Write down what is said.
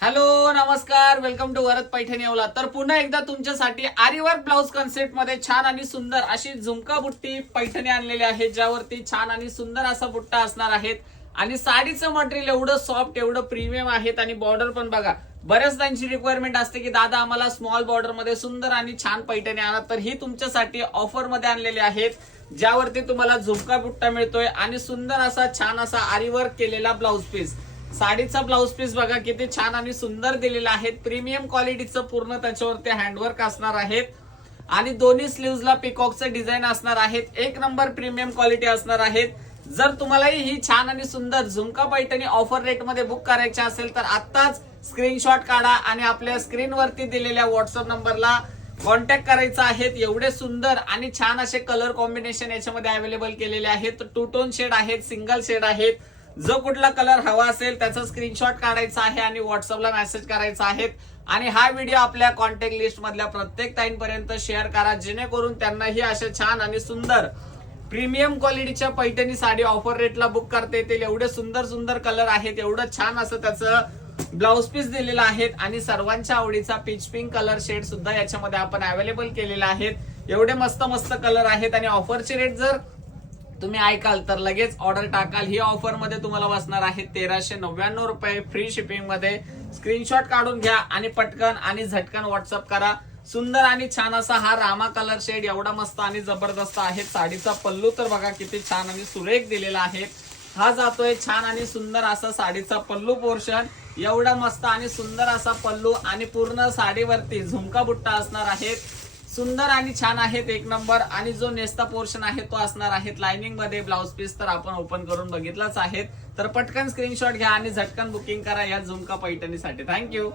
Hello नमस्कार, welcome to Varad Paithani Yeola. तर पुन्हा एकदा तुमच्यासाठी आरीवर्क ब्लाउज कॉन्सेप्ट मध्ये छान आणि सुंदर अशी झुमका बुट्टी पैठणी आणलेली आहे, ज्यावरती छान आणि सुंदर असा बुट्टा असणार आहेत। आणि साडीचं मटेरियल एवढं सॉफ्ट, एवढं प्रीमियम आहेत। आणि बॉर्डर पण बघा, बऱ्याच त्यांची रिक्वायरमेंट असते की दादा आम्हाला स्मॉल बॉर्डर मध्ये सुंदर आणि छान पैठणी आणा, तर ही तुमच्यासाठी ऑफर मध्ये आणलेली आहेत, ज्यावरती तुम्हाला झुमका बुट्टा मिळतोय आणि सुंदर असा छान असा आरीवर्क केलेला ब्लाउज पीस। साडीचा ब्लाउज पीस बघा किती छान आणि सुंदर दिलेला आहे। प्रीमियम क्वालिटीचं पूर्ण त्याच्यावरती हँडवर्क असणार आहेत आणि दोन्ही स्लीव्हजला पिकॉकचं डिझाईन असणार आहेत। एक नंबर प्रीमियम क्वालिटी असणार आहेत। जर तुम्हालाही ही छान आणि सुंदर झुमका पैठणी ऑफर रेट मध्ये बुक करायची असेल तर आत्ताच स्क्रीनशॉट काढा आणि आपल्या स्क्रीनवरती दिलेल्या व्हॉट्सअप नंबरला कॉन्टॅक्ट करायचा आहे। एवढे सुंदर आणि छान असे कलर कॉम्बिनेशन याच्यामध्ये अवेलेबल केलेले आहेत। टू टोन शेड आहेत, सिंगल शेड आहेत। जो कुठला कलर हवा असेल त्याचा स्क्रीनशॉट काढायचा आहे आणि व्हॉट्सअपला मेसेज करायचा आहे। आणि हा व्हिडिओ आपल्या कॉन्टॅक्ट लिस्ट मधल्या प्रत्येक ताईंपर्यंत शेअर करा, जेणेकरून त्यांनाही अशा छान आणि सुंदर प्रीमियम क्वालिटीच्या पैठणी साडी ऑफर रेटला बुक करता येतील। एवढे सुंदर सुंदर कलर आहेत, एवढं छान असं त्याचं ब्लाउज पीस दिलेला आहे आणि सर्वांच्या आवडीचा पीच पिंक कलर शेड सुद्धा याच्यामध्ये आपण अवेलेबल केलेला आहे। एवढे मस्त मस्त कलर आहेत आणि ऑफरचे रेट जर तुम्ही ऐकाल तर लगेच ऑर्डर टाकाल। ही ऑफर मध्ये तुम्हाला बसणार आहे 1399 रुपये फ्री शिपिंग मध्ये। स्क्रीनशॉट काढून घ्या आणि पटकन आणि झटकन व्हॉट्सअप करा। सुंदर आणि छान असा हा रामा कलर शेड एवढा मस्त आणि जबरदस्त आहे। साडीचा पल्लू तर बघा किती छान आणि सुरेख दिलेला आहे। हा जातोय छान आणि सुंदर असा साडीचा पल्लू पोर्शन, एवढा मस्त आणि सुंदर असा पल्लू आणि पूर्ण साडीवरती झुमका बुट्टा असणार आहे। सुंदर आणि छान आहेत, एक नंबर। आणि जो नेस्ता पोर्शन आहे तो असणार आहे लाइनिंग मध्ये। ब्लाउज पीस तर आपण ओपन करून बघितलाच आहे। तर पटकन स्क्रीनशॉट घ्या आणि झटकन बुकिंग करा या झुमका पैठणीसाठी। थँक्यू।